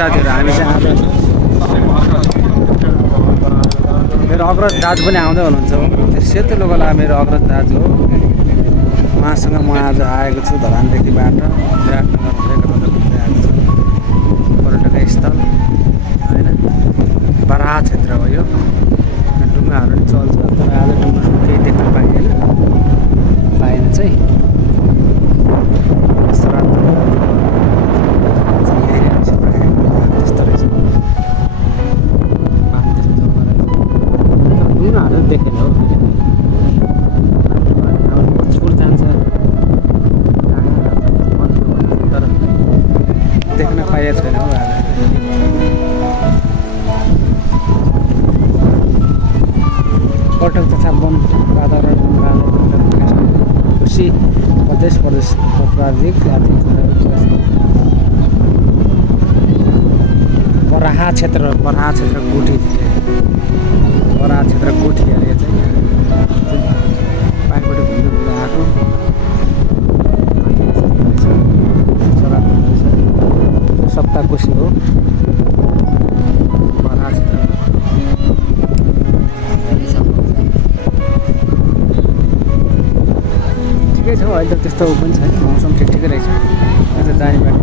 साथीहरू हामी चाहिँ आज मेरो अग्रज दाजु पनि आउँदै हुनुहुन्छ हो। त्यो सेतो लोगोला मेरो अग्रज दाजु हो। उहाँसँग म आज आएको छु धरानदेखिबाट विराटनगर हुँदै कता घुम्दै आएको छु। पर्यटक स्थल होइन बराहा क्षेत्र हो यो। डुङ्गाहरू पनि चल्छ तर आज डुङ्गाहरू केही देख्न पाइँदैन। पाएन चाहिँ त्यस्तो रहेछ डुङ्गाहरू देखेन हो। छुट जान्छ तर देख्न पाइएको छैन हो। आज पर्यटक तथा वन वातावरण कृषि प्रदेश प्राविधिक बराहा क्षेत्र गुठी बराहा क्षेत्र गुठी अरे चाहिँ पाइपबाट घुम्दै घुम्दै आएको सप्ताकोशी हो बराहा क्षेत्र। ठिकै छ अहिले त त्यस्तो पनि छैन मौसम ठिक ठिकै रहेछ। आज जाने बाटो